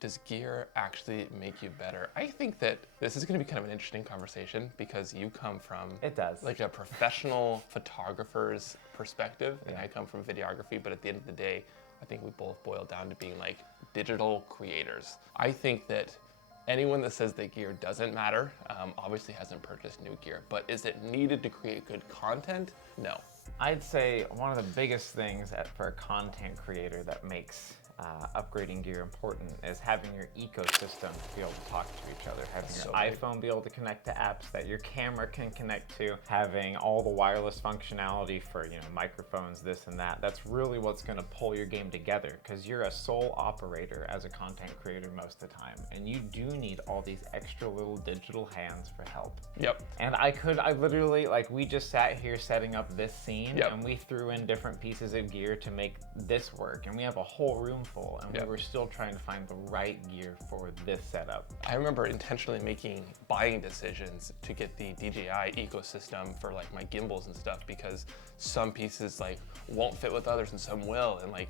Does gear actually make you better? I think that this is going to be kind of an interesting conversation because you come from It does. like a professional photographer's perspective, and I come from videography. But at the end of the day, I think we both boil down to being like digital creators. I think that anyone that says that gear doesn't matter obviously hasn't purchased new gear. But is it needed to create good content? No. I'd say one of the biggest things for a content creator that makes upgrading gear important is having your ecosystem be able to talk to each other, having your iPhone be able to connect to apps that your camera can connect to, having all the wireless functionality for, you know, microphones, this and that. That's really what's going to pull your game together, because you're a sole operator as a content creator most of the time, and you do need all these extra little digital hands for help. Yep. And I literally, like, we just sat here setting up this scene, and we threw in different pieces of gear to make this work, and we have a whole room full, and we were still trying to find the right gear for this setup. I remember intentionally making buying decisions to get the DJI ecosystem for like my gimbals and stuff, because some pieces like won't fit with others and some will, and like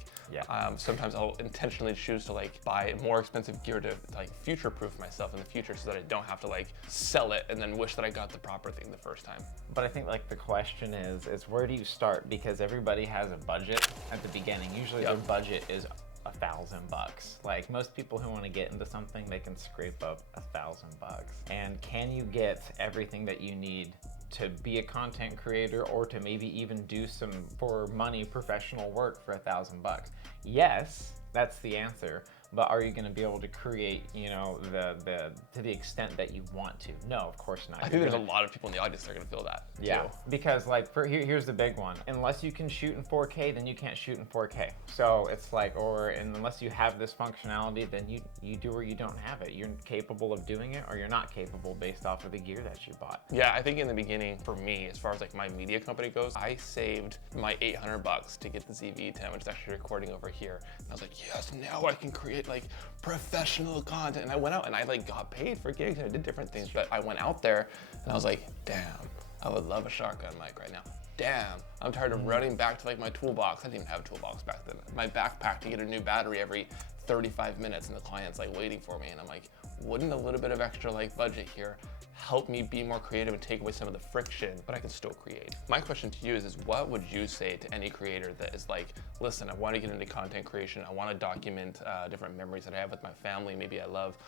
sometimes I'll intentionally choose to like buy more expensive gear to like future-proof myself in the future so that I don't have to like sell it and then wish that I got the proper thing the first time. But I think like the question is where do you start? Because everybody has a budget at the beginning. Usually their budget is $1,000. Like most people who want to get into something, they can scrape up $1,000. And can you get everything that you need to be a content creator, or to maybe even do some for money professional work for $1,000? Yes, that's the answer. But are you going to be able to create, you know, to the extent that you want to? No, of course not. I think there's a lot of people in the audience that are going to feel that. Yeah, too. Because like here's the big one. Unless you can shoot in 4K, then you can't shoot in 4K. So it's like, and unless you have this functionality, then you do or you don't have it. You're capable of doing it, or you're not capable based off of the gear that you bought. Yeah, I think in the beginning, for me, as far as like my media company goes, I saved my $800 to get the ZV-10, which is actually recording over here. And I was like, yes, now I can create like professional content. And I went out and I like got paid for gigs and I did different things, but I went out there and I was like, damn, I would love a shotgun mic right now. Damn, I'm tired of running back to like my toolbox. I didn't even have a toolbox back then. My backpack to get a new battery every 35 minutes, and the client's like waiting for me. And I'm like, wouldn't a little bit of extra like budget here help me be more creative and take away some of the friction, but I can still create? My question to you is what would you say to any creator that is like, listen, I want to get into content creation. I want to document different memories that I have with my family. Maybe I love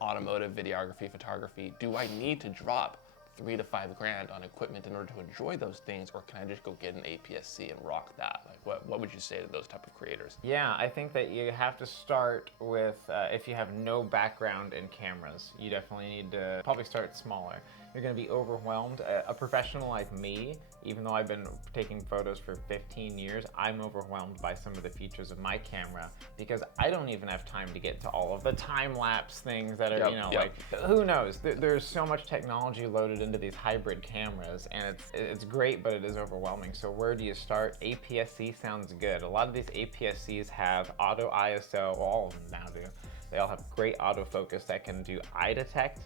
automotive, videography, photography. Do I need to drop $3 to $5 grand on equipment in order to enjoy those things, or can I just go get an APS-C and rock that? Like, what would you say to those type of creators? Yeah, I think that you have to start with, if you have no background in cameras, you definitely need to probably start smaller. You're going to be overwhelmed. A professional like me, even though I've been taking photos for 15 years, I'm overwhelmed by some of the features of my camera, because I don't even have time to get to all of the time-lapse things that are, like, who knows? There's so much technology loaded into these hybrid cameras, and it's great, but it is overwhelming. So where do you start? APS-C sounds good. A lot of these APS-Cs have auto ISO, all of them now do. They all have great autofocus that can do eye detect.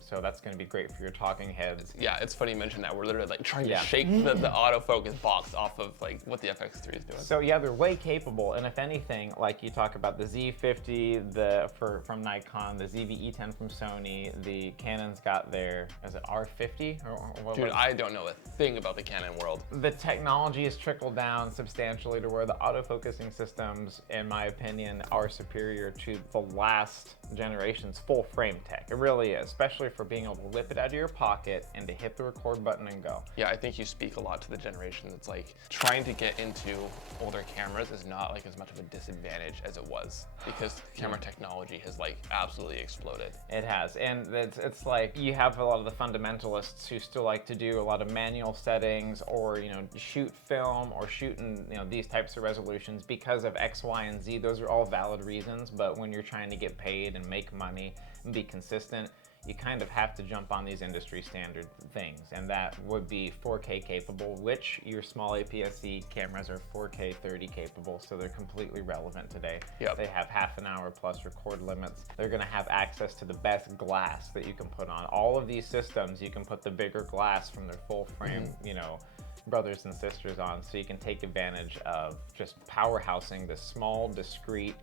So that's going to be great for your talking heads. Yeah, it's funny you mentioned that. We're literally like trying to shake the autofocus box off of like what the FX3 is doing. So yeah, they're way capable, and if anything, like you talk about the Z50 from Nikon, the ZV-E10 from Sony, the Canon's got their, is it R50? Or what? Dude, I don't know a thing about the Canon world. The technology has trickled down substantially to where the autofocusing systems, in my opinion, are superior to the last generation's full frame tech. It really is, especially for being able to whip it out of your pocket and to hit the record button and go. Yeah, I think you speak a lot to the generation that's like trying to get into older cameras is not like as much of a disadvantage as it was, because camera technology has like absolutely exploded. It has, and it's like you have a lot of the fundamentalists who still like to do a lot of manual settings, or shoot film, or shoot in these types of resolutions because of X, Y, and Z. Those are all valid reasons, but when you're trying to get paid and make money and be consistent, you kind of have to jump on these industry standard things, and that would be 4K capable, which your small APS-C cameras are 4K 30 capable, so they're completely relevant today. Yep. They have ½ an hour plus record limits. They're gonna have access to the best glass that you can put on. All of these systems, you can put the bigger glass from their full frame, brothers and sisters on, so you can take advantage of just powerhousing this small, discrete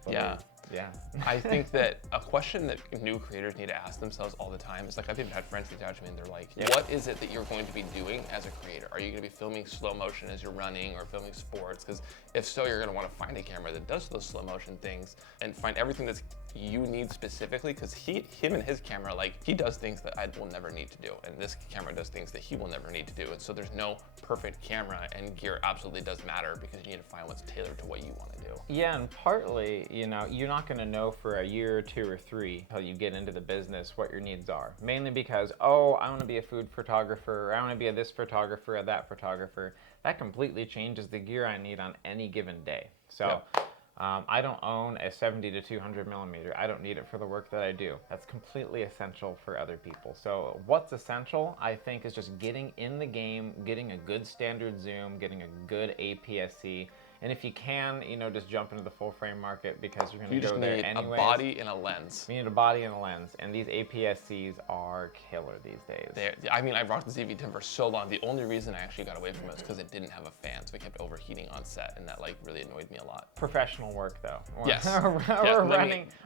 Yeah. I think that a question that new creators need to ask themselves all the time is like, I've even had friends reach out to me and they're like, what is it that you're going to be doing as a creator? Are you going to be filming slow motion as you're running or filming sports? Because if so, you're going to want to find a camera that does those slow motion things and find everything that's you need specifically, because him and his camera, like, he does things that I will never need to do, and this camera does things that he will never need to do. And so there's no perfect camera, and gear absolutely does matter because you need to find what's tailored to what you want to do. Yeah, and partly, you know, you're not going to know for a year or two or three until you get into the business what your needs are. Mainly because, oh, I want to be a food photographer, or I want to be a this photographer or that photographer. That completely changes the gear I need on any given day. So. Yep. I don't own a 70 to 200 millimeter. I don't need it for the work that I do. That's completely essential for other people. So what's essential, I think, is just getting in the game, getting a good standard zoom, getting a good APS-C. And if you can, you know, just jump into the full frame market because you're going to go there anyways. You just need a body and a lens. You need a body and a lens, and these APS-Cs are killer these days. I mean, I rocked the ZV-10 for so long. The only reason I actually got away from it was because it didn't have a fan, so it kept overheating on set, and that like really annoyed me a lot. Professional work, though. Yes. We're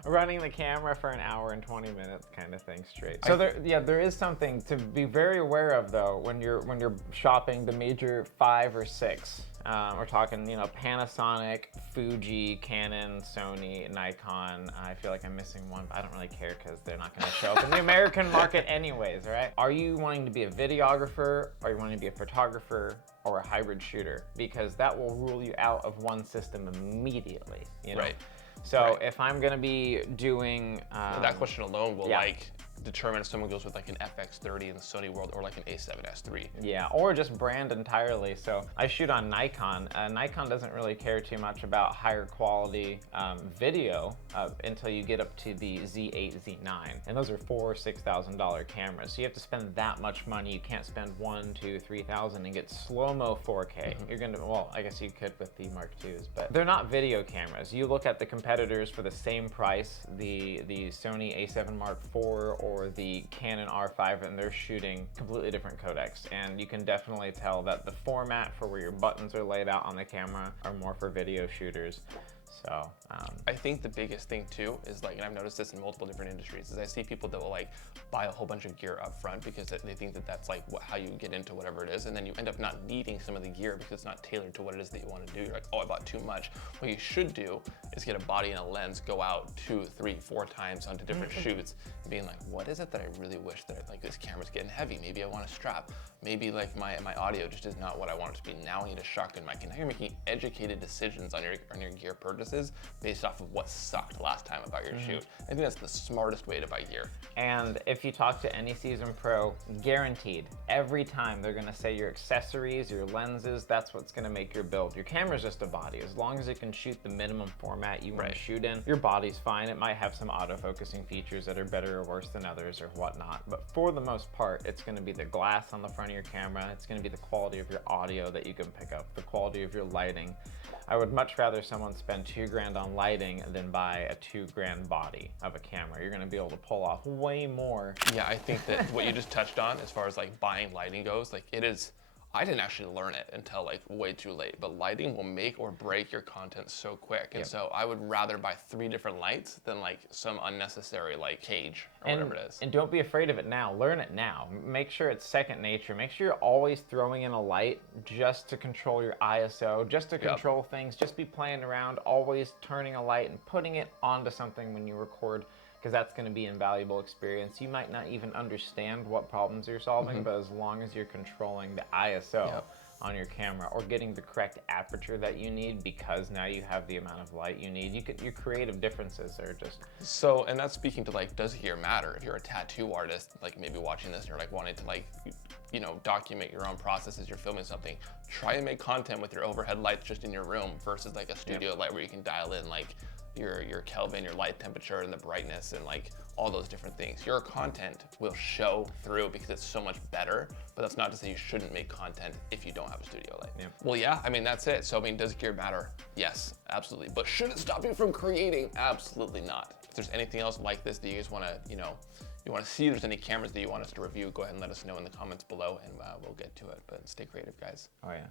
running the camera for an hour and 20 minutes, kind of thing, straight. So there is something to be very aware of, though, when you're shopping the major 5 or 6. We're talking, you know, Panasonic, Fuji, Canon, Sony, Nikon. I feel like I'm missing one, but I don't really care because they're not going to show up in the American market anyways, right? Are you wanting to be a videographer? Are you wanting to be a photographer? Or a hybrid shooter? Because that will rule you out of one system immediately, you know? Right. So if I'm going to be doing... that question alone will like determine if someone goes with like an FX30 in the Sony world or like an A7S III. Yeah, or just brand entirely. So I shoot on Nikon. Nikon doesn't really care too much about higher quality video until you get up to the Z8, Z9. And those are $4,000 or $6,000 cameras. So you have to spend that much money. You can't spend $1,000, $2,000, $3,000 and get slow-mo 4K. You're gonna, well, I guess you could with the Mark IIs, but they're not video cameras. You look at the competitors for the same price, the Sony A7 Mark IV or the Canon R5, and they're shooting completely different codecs. And you can definitely tell that the format for where your buttons are laid out on the camera are more for video shooters. So I think the biggest thing too is like, and I've noticed this in multiple different industries, is I see people that will like buy a whole bunch of gear up front because they think that that's like how you get into whatever it is, and then you end up not needing some of the gear because it's not tailored to what it is that you want to do. You're like, oh, I bought too much. What you should do is get a body and a lens, go out 2, 3, 4 times onto different shoots, and being like, what is it that I really wish that like this camera's getting heavy? Maybe I want a strap. Maybe like my audio just is not what I want it to be. Now I need a shotgun mic. And now you're making educated decisions on your gear purchases based off of what sucked last time about your shoot. I think that's the smartest way to buy gear. And if you talk to any seasoned pro, guaranteed, every time they're gonna say your accessories, your lenses, that's what's gonna make your build. Your camera's just a body. As long as it can shoot the minimum format you wanna shoot in, your body's fine. It might have some autofocusing features that are better or worse than others or whatnot. But for the most part, it's gonna be the glass on the front of your camera. It's gonna be the quality of your audio that you can pick up, the quality of your lighting. I would much rather someone spend $2,000 on lighting than buy a $2,000 body of a camera. You're gonna be able to pull off way more. Yeah, I think that what you just touched on as far as like buying lighting goes, like it is, I didn't actually learn it until like way too late, but lighting will make or break your content so quick. And so I would rather buy 3 different lights than like some unnecessary like cage or whatever it is. And don't be afraid of it now, learn it now. Make sure it's second nature. Make sure you're always throwing in a light just to control your ISO, just to control things, just be playing around, always turning a light and putting it onto something when you record, because that's going to be invaluable experience. You might not even understand what problems you're solving, but as long as you're controlling the ISO on your camera or getting the correct aperture that you need, because now you have the amount of light you need, your creative differences are just... So, and that's speaking to like, does gear matter? If you're a tattoo artist, like maybe watching this and you're like wanting to like, you know, document your own process as you're filming something, try and make content with your overhead lights just in your room versus like a studio light where you can dial in like your Kelvin, your light temperature, and the brightness, and like all those different things. Your content will show through because it's so much better, but that's not to say you shouldn't make content if you don't have a studio light. Well, yeah, I mean, that's it. So, I mean, does gear matter? Yes, absolutely. But should it stop you from creating? Absolutely not. If there's anything else like this that you guys want to, you know, you want to see, if there's any cameras that you want us to review, go ahead and let us know in the comments below, and we'll get to it. But stay creative, guys. Oh, yeah.